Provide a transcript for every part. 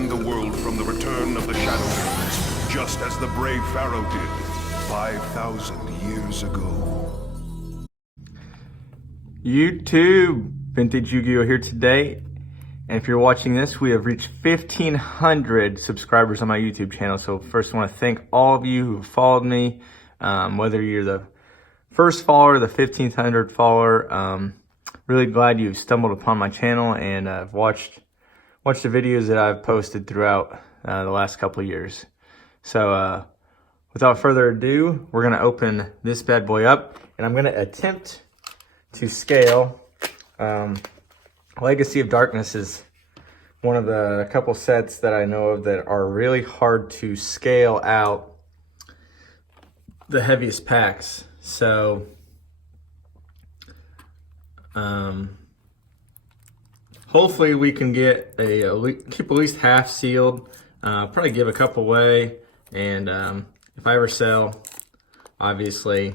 defend the world from the return of the Shadowlands, just as the brave Pharaoh did 5,000 years ago. YouTube, Vintage Yugioh here today. And if you're watching this, we have reached 1,500 subscribers on my YouTube channel. So first I want to thank all of you who followed me, whether you're the first follower, the 1,500 follower. Really glad you've stumbled upon my channel and I've watched the videos that I've posted throughout the last couple of years. So without further ado, we're going to open this bad boy up and I'm going to attempt to scale. Legacy of Darkness is one of the couple sets that I know of that are really hard to scale out the heaviest packs. So hopefully we can get keep at least half sealed. Probably give a couple away, and if I ever sell, obviously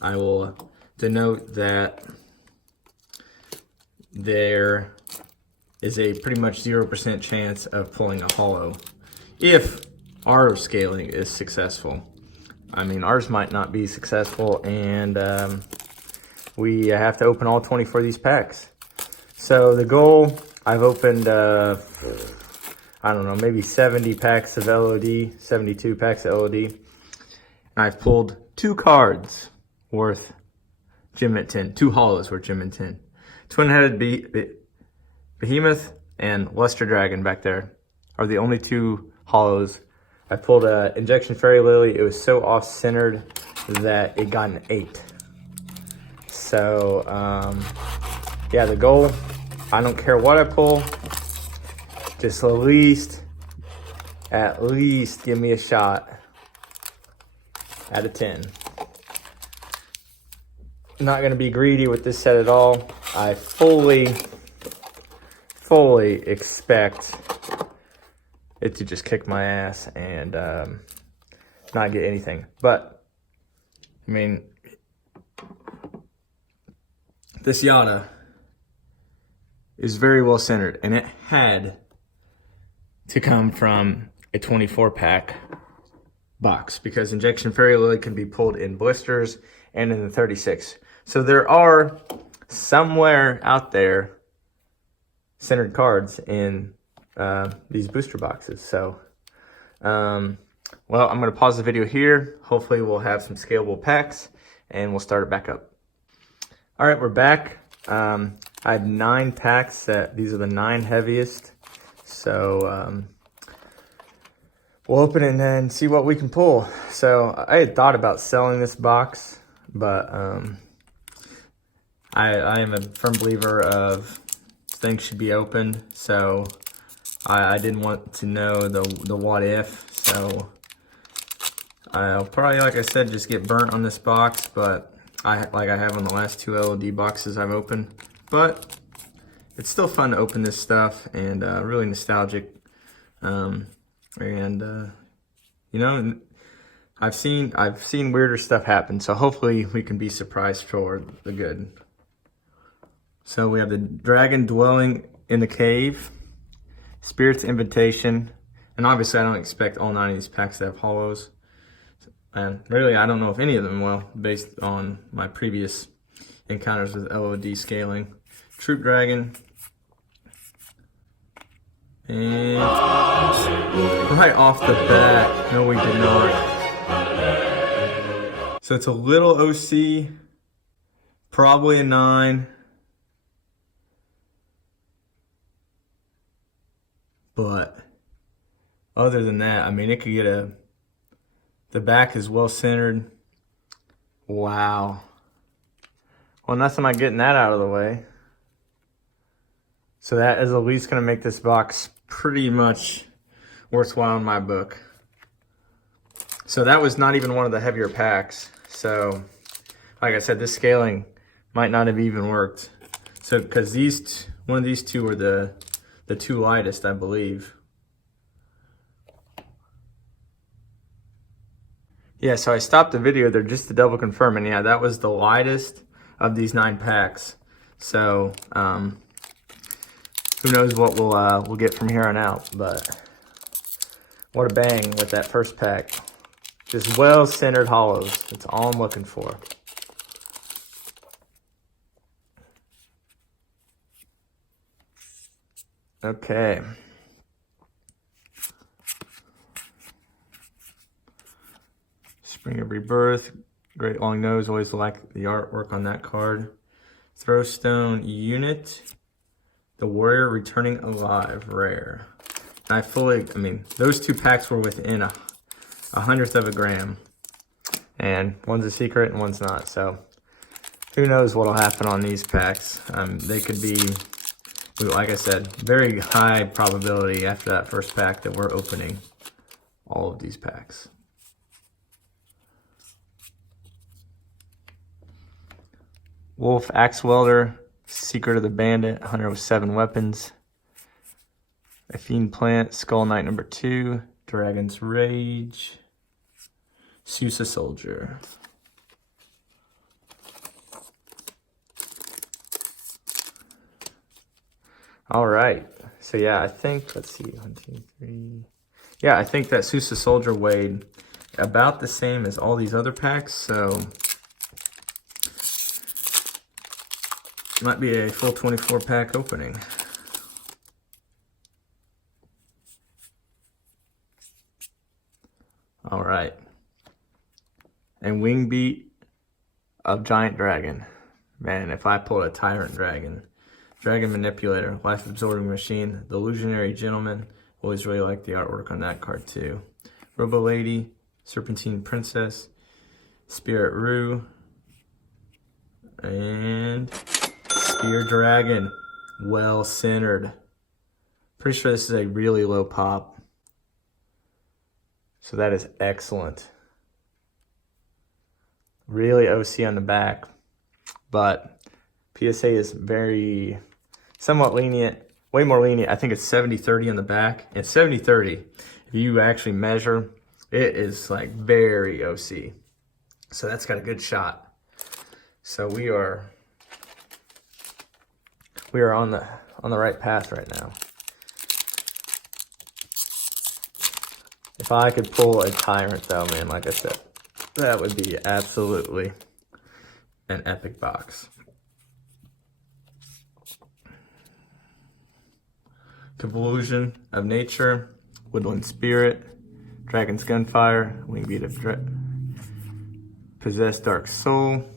I will denote that there is a pretty much 0% chance of pulling a holo if our scaling is successful. I mean, ours might not be successful, and we have to open all 24 of these packs. So the goal, I've opened, I don't know, maybe 70 packs of LOD, 72 packs of LOD. And I've pulled 2 cards worth Gem Mint 10, 2 holos worth Gem Mint 10. Twin-headed Behemoth and Luster Dragon back there are the only 2 holos. I pulled a Injection Fairy Lily. It was so off-centered that it got an 8. So, yeah, the goal, I don't care what I pull, just at least give me a shot at a 10. Not going to be greedy with this set at all. I fully expect it to just kick my ass and not get anything. But, I mean, this Yada is very well centered, and it had to come from a 24-pack box because Injection Fairy Lily can be pulled in blisters and in the 36. So there are somewhere out there centered cards in these booster boxes. So, well, I'm going to pause the video here. Hopefully we'll have some scalable packs and we'll start it back up. All right, we're back. I have 9 packs. These are the 9 heaviest. So we'll open it and then see what we can pull. So I had thought about selling this box, but I am a firm believer of things should be opened. So I didn't want to know the what if. So I'll probably, like I said, just get burnt on this box, but like I have on the last 2 LOD boxes I've opened. But it's still fun to open this stuff and really nostalgic. You know, I've seen weirder stuff happen, so hopefully we can be surprised for the good. So we have the Dragon Dwelling in the Cave, Spirit's Invitation, and obviously I don't expect all 9 of these packs to have holos. And really, I don't know if any of them will, based on my previous encounters with LOD scaling. Troop Dragon. And right off the bat, no we did not. So it's a little OC, probably a 9. But other than that, I mean, it could get the back is well centered. Wow. Well, nothing like getting that out of the way. So that is at least going to make this box pretty much worthwhile in my book. So that was not even one of the heavier packs. So, like I said, this scaling might not have even worked. So, because one of these 2 were the 2 lightest, I believe. Yeah, so I stopped the video there just to double confirm, and yeah, that was the lightest of these 9 packs. So, who knows what we'll get from here on out, but What a bang with that first pack. Just well-centered hollows. That's all I'm looking for. Okay. Spring of Rebirth. Great Long Nose. Always like the artwork on that card. Throwstone Unit. The Warrior Returning Alive. Rare. I mean, those two packs were within a 100th of a gram. And one's a secret and one's not. So who knows what'll happen on these packs. They could be, like I said, very high probability after that first pack that we're opening all of these packs. Wolf, Axe Welder, Secret of the Bandit, Hunter with 7 weapons. A Fiend Plant, Skull Knight number 2, Dragon's Rage, Sousa Soldier. All right, so yeah, I think, let's see, 1, 2, 3. Yeah, I think that Sousa Soldier weighed about the same as all these other packs, so might be a full 24 pack opening. All right. And Wing Beat of Giant Dragon. Man, if I pulled a Tyrant Dragon. Dragon Manipulator, Life Absorbing Machine, The Illusionary Gentleman. Always really like the artwork on that card too. Robo Lady, Serpentine Princess, Spirit Rue, and Spear Dragon. Well centered. Pretty sure this is a really low pop. So that is excellent. Really OC on the back, but PSA is somewhat lenient, way more lenient. I think it's 70-30 on the back. And 70-30, if you actually measure, it is like very OC. So that's got a good shot. So we are on the right path right now. If I could pull a Tyrant though, man, like I said, that would be absolutely an epic box. Convulsion of Nature, Woodland Spirit, Dragon's Gunfire, Wingbeat of Possessed Dark Soul,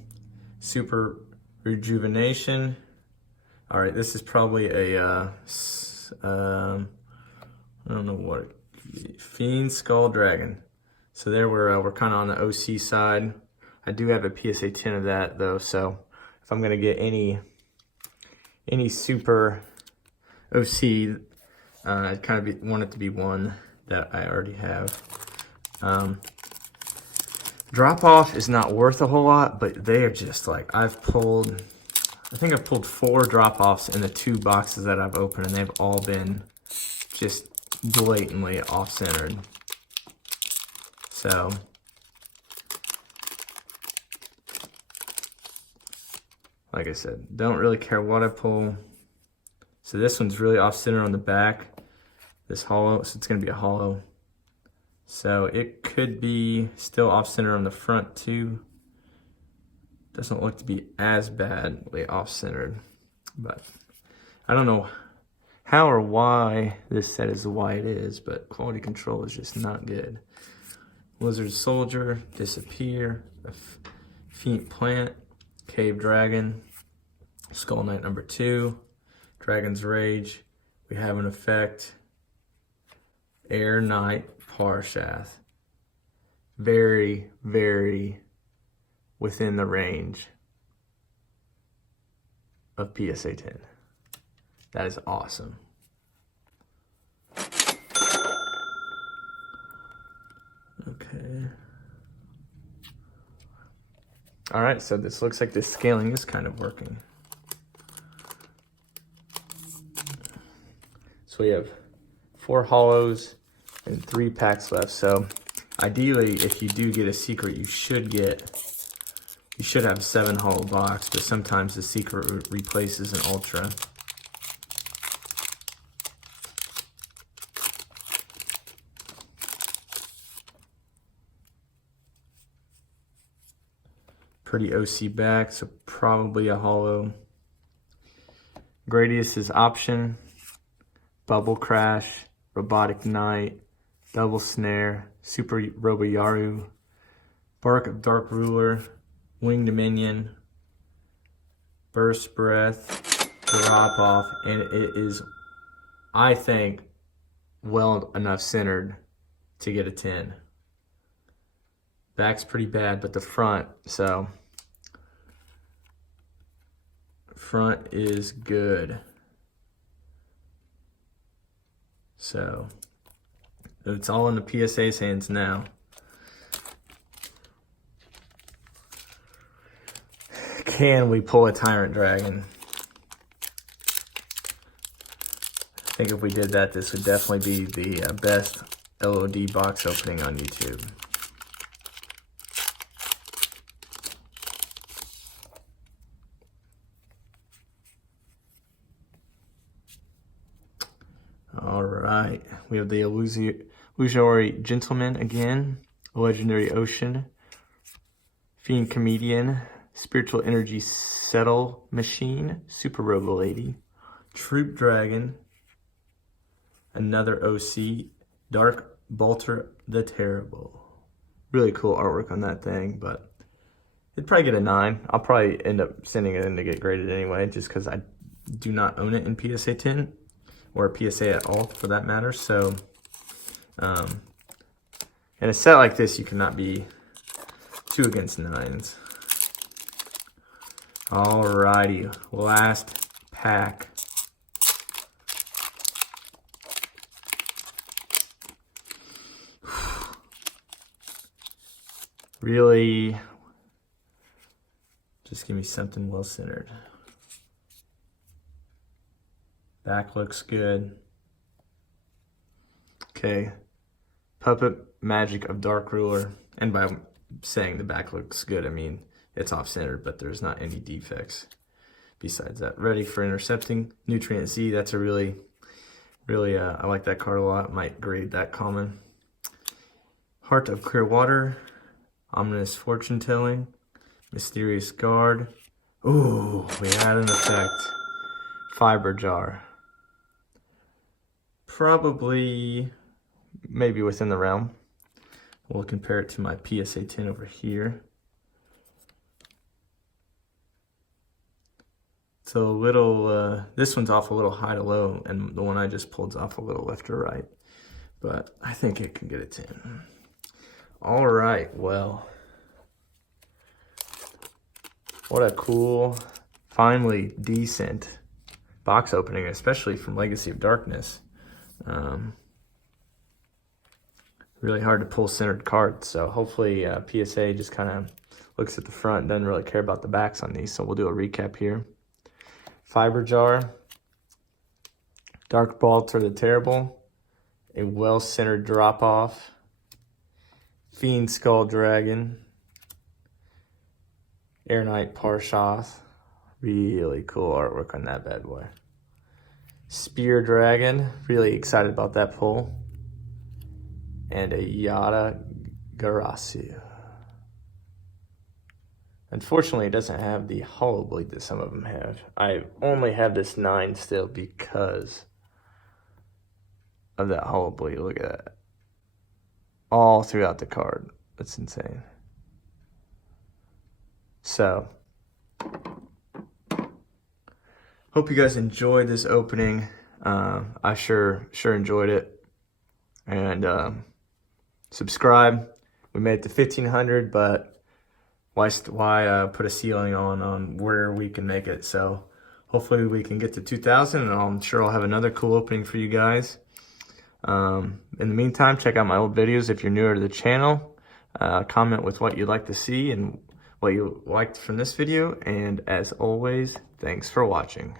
Super Rejuvenation. All right, this is probably a, I don't know what, Fiend Skull Dragon. So there we're kind of on the OC side. I do have a PSA 10 of that though, so if I'm gonna get any super OC, I'd kind of want it to be one that I already have. Drop off is not worth a whole lot, but they are just like, I think I've pulled 4 drop offs in the 2 boxes that I've opened, and they've all been just blatantly off-centered. So like I said, don't really care what I pull. So this one's really off-center on the back. This hollow, so it's gonna be a hollow. So it could be still off-center on the front too. Doesn't look to be as badly off-centered, but I don't know how or why this set is the way it is, but quality control is just not good. Lizard Soldier, Disappear, Fiend Plant, Cave Dragon, Skull Knight number 2, Dragon's Rage. We have an effect, Air Knight Parshath. Very, very within the range of PSA 10. That is awesome. Okay. All right, so this looks like the scaling is kind of working. So we have 4 hollows and 3 packs left. So ideally, if you do get a secret, you should have a 7 hollow box, but sometimes the secret replaces an ultra. Pretty OC back, so probably a hollow. Gradius is option. Bubble Crash, Robotic Knight, Double Snare, Super Roboyaru, Bark of Dark Ruler, Winged Minion, Burst Breath, Drop Off, and it is, I think, well enough centered to get a 10. Back's pretty bad, but the front, so front is good. So it's all in the PSA's hands now. Can we pull a Tyrant Dragon? I think if we did that, this would definitely be the best LOD box opening on YouTube. All right, we have the Illusory Gentleman again, Legendary Ocean, Fiend Comedian, Spiritual Energy Settle Machine, Super Robo Lady, Troop Dragon, another OC, Dark Bolter the Terrible. Really cool artwork on that thing, but it'd probably get a 9. I'll probably end up sending it in to get graded anyway, just because I do not own it in PSA 10. Or PSA at all, for that matter. So, in a set like this, you cannot be 2 against 9s. Alrighty, last pack. Really, just give me something well centered. Back looks good. Okay. Puppet Magic of Dark Ruler. And by saying the back looks good, I mean it's off-centered, but there's not any defects besides that. Ready for Intercepting. Nutrient Z, that's a really, I like that card a lot. Might grade that common. Heart of Clear Water. Ominous Fortune Telling. Mysterious Guard. Ooh, we had an effect. Fiber Jar. Probably, maybe within the realm. We'll compare it to my PSA 10 over here. It's a little, this one's off a little high to low, and the one I just pulled is off a little left to right. But I think it can get a 10. All right, well. What a cool, finally decent box opening, especially from Legacy of Darkness. Really hard to pull centered cards, so hopefully PSA just kind of looks at the front, doesn't really care about the backs on these, so we'll do a recap here. Fiber Jar, Dark Bolter the Terrible, a well-centered drop-off, Fiend Skull Dragon, Air Knight Parshoth, really cool artwork on that bad boy. Spear Dragon, really excited about that pull. And a Yada Garasu. Unfortunately, it doesn't have the hollow bleed that some of them have. I only have this 9 still because of that hollow bleed. Look at that. All throughout the card. That's insane. So, hope you guys enjoyed this opening. I sure enjoyed it. And subscribe. We made it to 1,500, but why put a ceiling on where we can make it? So hopefully we can get to 2,000, and I'm sure I'll have another cool opening for you guys. In the meantime, check out my old videos if you're newer to the channel. Comment with what you'd like to see and what you liked from this video. And as always, thanks for watching.